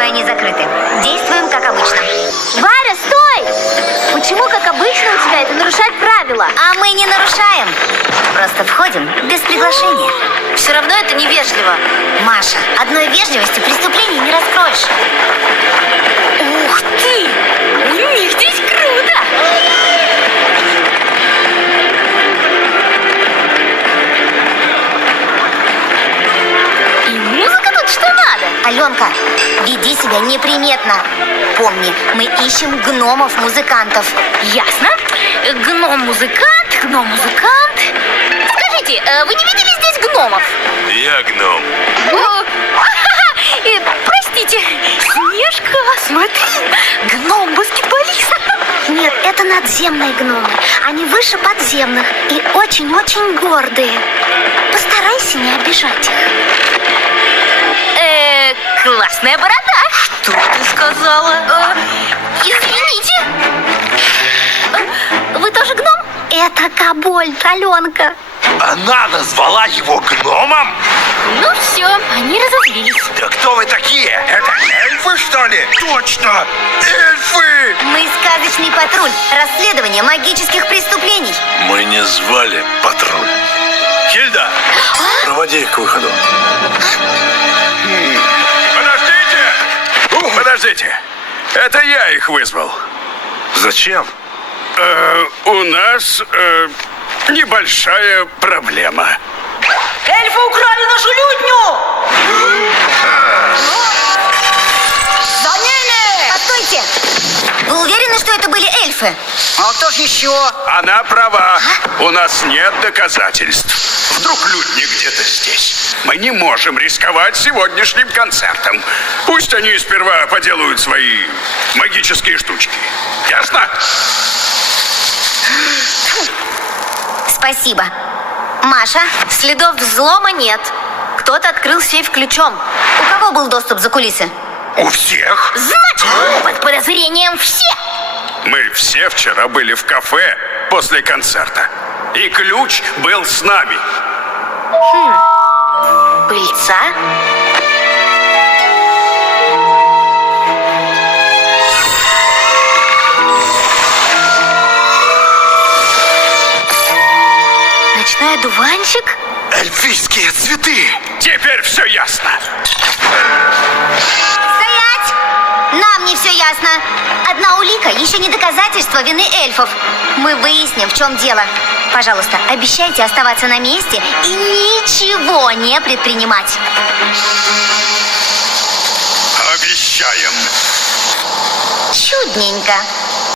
Думаю, они закрыты. Действуем как обычно. Варя, стой! Почему, как обычно, у тебя это нарушает правила? А мы не нарушаем. Просто входим без приглашения. Все равно это невежливо. Маша, одной вежливостью преступлений не раскроешь. Ух ты! У них здесь круто! И музыка тут что надо. Аленка, веди себя неприметно. Помни, мы ищем гномов-музыкантов. Ясно. Гном-музыкант, гном-музыкант. Скажите, вы не видели здесь гномов? Я гном. Простите, Снежка, смотри, гном-баскетболист. Нет, это надземные гномы. Они выше подземных и очень-очень гордые. Постарайся не обижать их. Классная борода. Что ты сказала? Извините. Вы тоже гном? Это Кобольд, Аленка. Она назвала его гномом? Ну все, они разозлились. Да кто вы такие? Это эльфы, что ли? Точно! Эльфы! Мы сказочный патруль. Расследование магических преступлений. Мы не звали патруль. Хильда, проводи их к выходу. Подождите! Подождите! Это я их вызвал. Зачем? У нас небольшая проблема. Эльфы украли нашу лютню! За ними! Постойте! Вы уверены, что это были эльфы? А кто ж еще? Она права. У нас нет доказательств. Вдруг лютни где-то здесь. Мы не можем рисковать сегодняшним концертом. Пусть они сперва поделают свои магические штучки. Ясно? Спасибо. Маша, Следов взлома нет. Кто-то открыл сейф ключом. у кого был доступ за кулисы? У всех? Значит, под подозрением все. Мы все вчера были в кафе после концерта. И ключ был с нами. Пыльца? Ночной одуванчик? Эльфийские цветы. Теперь все ясно. Стоять! Нам не все ясно. Одна улика еще не доказательство вины эльфов. Мы выясним, в чем дело. Пожалуйста, обещайте оставаться на месте и ничего не предпринимать. Обещаем. Чудненько.